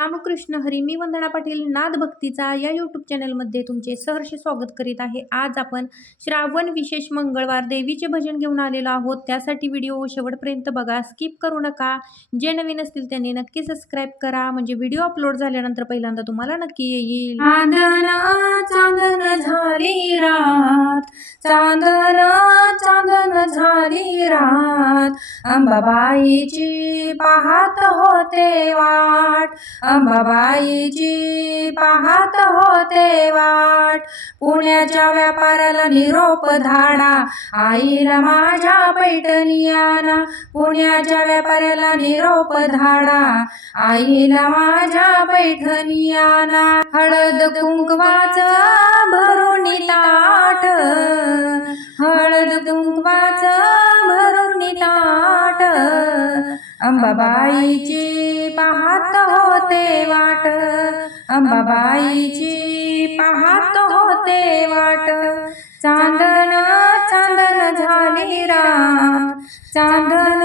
रामकृष्ण हरी मी वंदना पाटील नाद भक्तीचा या यूट्यूब चॅनलमध्ये तुमचे सहर्ष स्वागत करीत आहे. आज आपण श्रावण विशेष मंगळवार देवीचे भजन घेऊन आलेलो आहोत. त्यासाठी व्हिडिओ शेवटपर्यंत बघा. स्किप करू नका. जे नवीन असतील त्यांनी नक्की सबस्क्राईब करा. म्हणजे व्हिडिओ अपलोड झाल्यानंतर पहिल्यांदा तुम्हाला नक्की येईल. चांदन झाली रात. चांदना चांदन झाली रात. अंबाबाईची पाहत होते वाट. अंबाबाईची पाहत होते वाट. पुण्याच्या व्यापाराला निरोप धाडा. आईला माझ्या पैठणियाना पुण्याच्या व्यापाऱ्याला निरोप धाडा. आईला माझ्या पैठणियाना हळद कुंकवाच भरून ताट. हळद कुंकवाच भरून ताट. अंबाबाईची पाहत होते वाट. अंबाबाईची पाहत होते वाट. चांदन चांदन झाली रात. चांदन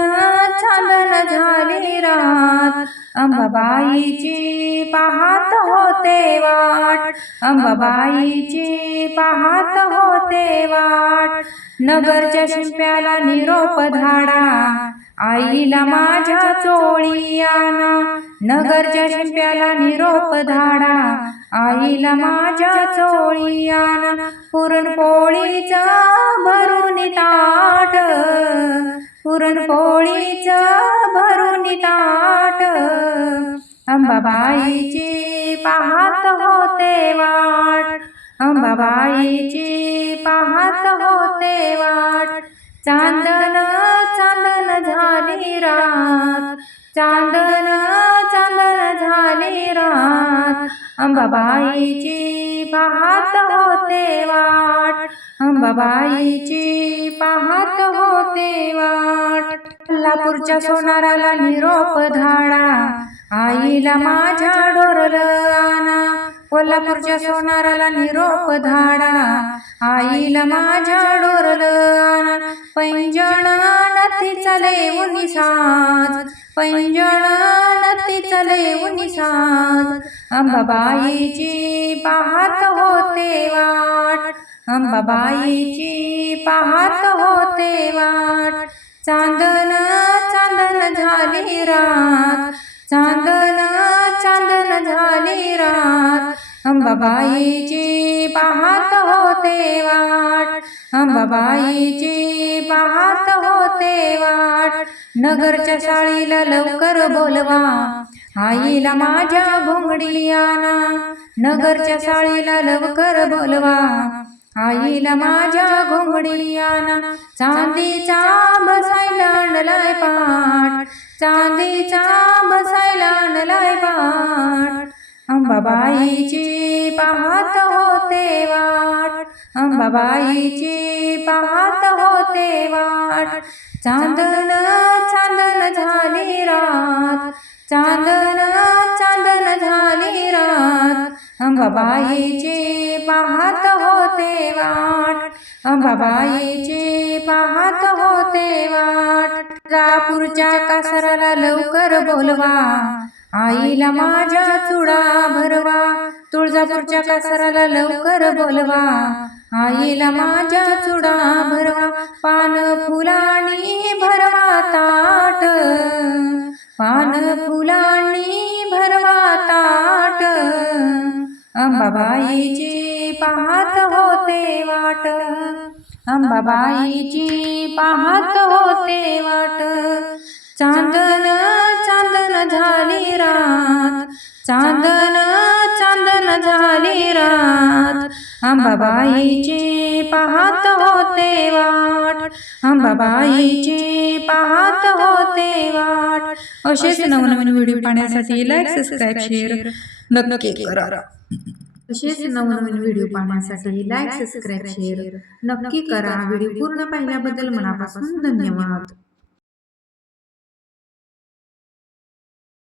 चांदन झाली रात. अंबाबाईची पाहत होते वाट. अंबाबाईची पाहत होते वाट. नगरच्या शिंप्याला निरोप धाडा. आईला माझ्या चोळी आना नगरच्या शिंप्याला निरोप धाडा. आईला माझ्या चोळी आना पुरणपोळीचा भरून ताट. पुरणपोळीचा भरून ताट. अंबाबाईची पाहत होते वाट. अंबाबाईची पाहत होते वाट. चांदन चांदन अंबाबाईची पाहत होते वाट. अंबाबाईची पाहत होते वाट. कोल्हापूरच्या सोनाराला निरोप धाडा. आईला माझ्या डोरलं आना कोल्हापूरच्या सोनाराला निरोप धाडा. आईला माझ्या डोरलं आना पैंजण नथी चले उनिसाज पैंजण चले उनी अंबाबाईची पाहत होते वाट. अंबाबाईची पाहत होते वाट. चांदन चांदन झाली रात. चांदन चांदन झाली रात. अंबाबाईची पाहत होते वाट. अंबाबाईची पाहत होते वाट. नगरच्या साळीला लवकर बोलवा. आईला माझ्या घोंगडी आना नगरच्या साळीला लवकर बोलवा. आईला माझ्या घोंगडी आना चांदीचा बसायला आणलाय पाठ. चांदीचा बसायला आणलाय पाठ. अंबाबाईची पाहत होते वाट. अंबाबाईची पाहत होते वाट. चांदन चांदन झाली रात. चांदन चांदन झाली रात. अंबाबाईची पाहत होते वाट. अंबाबाईची पाहत होते वाट. रापूरच्या कासराला लवकर बोलवा. आईला माझ्या चुडा भरवा. तुळजापूरच्या कासराला लवकर बोलवा. आईला माझ्या चुडा भरवा. पान फुलाणी भरवा ताट. पान फुलाणी भरवा ताट. अंबाबाईची पाहत होते वाट. अंबाबाईची पाहत होते वाट. चांदन चांदन झाली रात. चांदन रात अंबाबाईची पाहत होते वाट. अंबाबाईची पाहत होते वाट. असेच नवनवीन व्हिडिओ पाहण्यासाठी लाईक सबस्क्राईब शेअर नक्की करा. असेच नवनवीन व्हिडिओ पाहण्यासाठी लाईक सबस्क्राईब शेअर नक्की करा. व्हिडिओ पूर्ण पाहिल्याबद्दल मनापासून धन्यवाद.